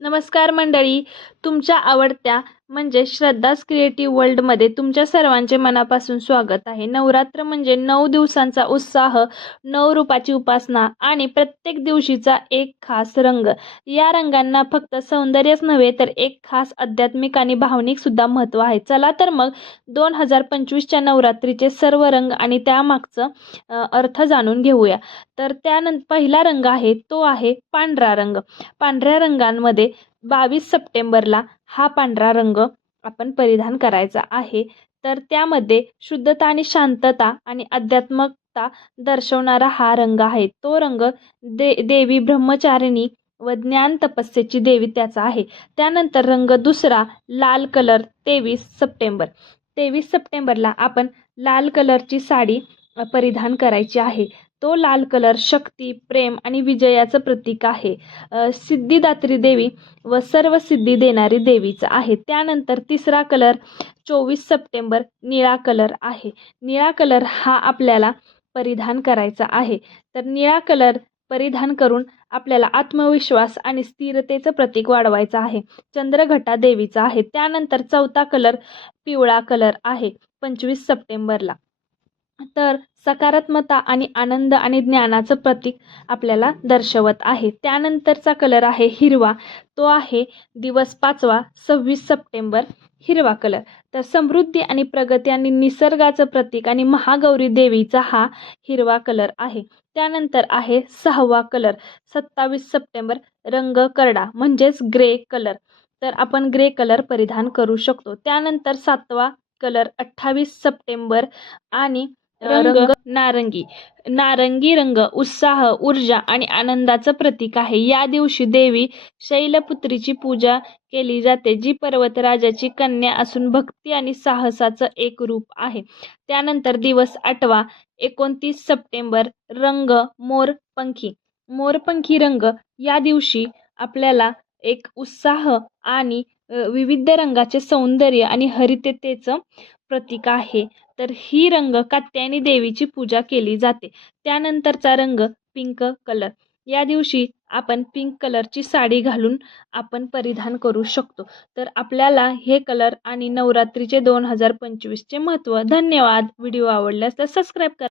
नमस्कार मंडळी तुमच्या आवडत्या म्हणजे श्रद्धाच क्रिएटिव्ह वर्ल्डमध्ये तुमच्या सर्वांचे मनापासून स्वागत आहे. नवरात्र म्हणजे नऊ दिवसांचा उत्साह नऊ रूपाची उपासना आणि प्रत्येक दिवशीचा एक खास रंग. या रंगांना फक्त सौंदर्यच नव्हे तर एक खास आध्यात्मिक आणि भावनिकसुद्धा महत्त्व आहे. चला तर मग दोन हजार पंचवीसच्या नवरात्रीचे सर्व रंग आणि त्यामागचं अर्थ जाणून घेऊया. तर त्यानंतर पहिला रंग आहे तो आहे पांढरा रंग. पांढऱ्या रंगांमध्ये बावीस सप्टेंबरला हा पांढरा रंग आपण परिधान करायचा आहे. तर त्यामध्ये शुद्धता आणि शांतता आणि अध्यात्मकता दर्शवणारा हा रंग आहे. तो रंग दे देवी ब्रह्मचारिणी व ज्ञान तपस्येची देवी त्याचा आहे. त्यानंतर रंग दुसरा लाल कलर तेवीस सप्टेंबर. तेवीस सप्टेंबरला आपण लाल कलरची साडी परिधान करायची आहे. तो लाल कलर शक्ती प्रेम आणि विजयाचं प्रतीक आहे. सिद्धिदात्री देवी व सर्व सिद्धी देणारी देवीचं आहे. त्यानंतर तिसरा कलर चोवीस सप्टेंबर निळा कलर आहे. निळा कलर हा आपल्याला परिधान करायचा आहे. तर निळा कलर परिधान करून आपल्याला आत्मविश्वास आणि स्थिरतेचं प्रतीक वाढवायचं आहे. चंद्रघटा देवीचा आहे. त्यानंतर चौथा कलर पिवळा कलर आहे. पंचवीस सप्टेंबरला. तर सकारात्मकता आणि आनंद आणि ज्ञानाचं प्रतीक आपल्याला दर्शवत आहे. त्यानंतरचा कलर आहे हिरवा. तो आहे दिवस पाचवा सव्वीस सप्टेंबर हिरवा कलर तर समृद्धी आणि प्रगती आणि निसर्गाचं प्रतीक आणि महागौरी देवीचा हा हिरवा कलर आहे. त्यानंतर आहे सहावा कलर सत्तावीस सप्टेंबर रंग करडा म्हणजेच ग्रे कलर तर आपण ग्रे कलर परिधान करू शकतो. त्यानंतर सातवा कलर अठ्ठावीस सप्टेंबर आणि रंग नारंगी. नारंगी रंग उत्साह ऊर्जा आणि आनंदाचं प्रतीक आहे. या दिवशी देवी शैलपुत्रीची पूजा केली जाते जी पर्वतराजाची कन्या असून भक्ती आणि साहसाचं एक रूप आहे. त्यानंतर दिवस आठवा एकोणतीस सप्टेंबर रंग मोरपंखी मोरपंखी रंग या दिवशी आपल्याला एक उत्साह आणि विविध रंगाचे सौंदर्य आणि हरिततेचं प्रतीक आहे. तर ही रंग कात्यायनी देवीची पूजा केली जाते. त्यानंतरचा रंग पिंक कलर या दिवशी आपण पिंक कलरची साडी घालून आपण परिधान करू शकतो. तर आपल्याला हे कलर आणि नवरात्रीचे दोन हजार पंचवीसचे महत्त्व. धन्यवाद. व्हिडिओ आवडल्यास तर सबस्क्राईब करा.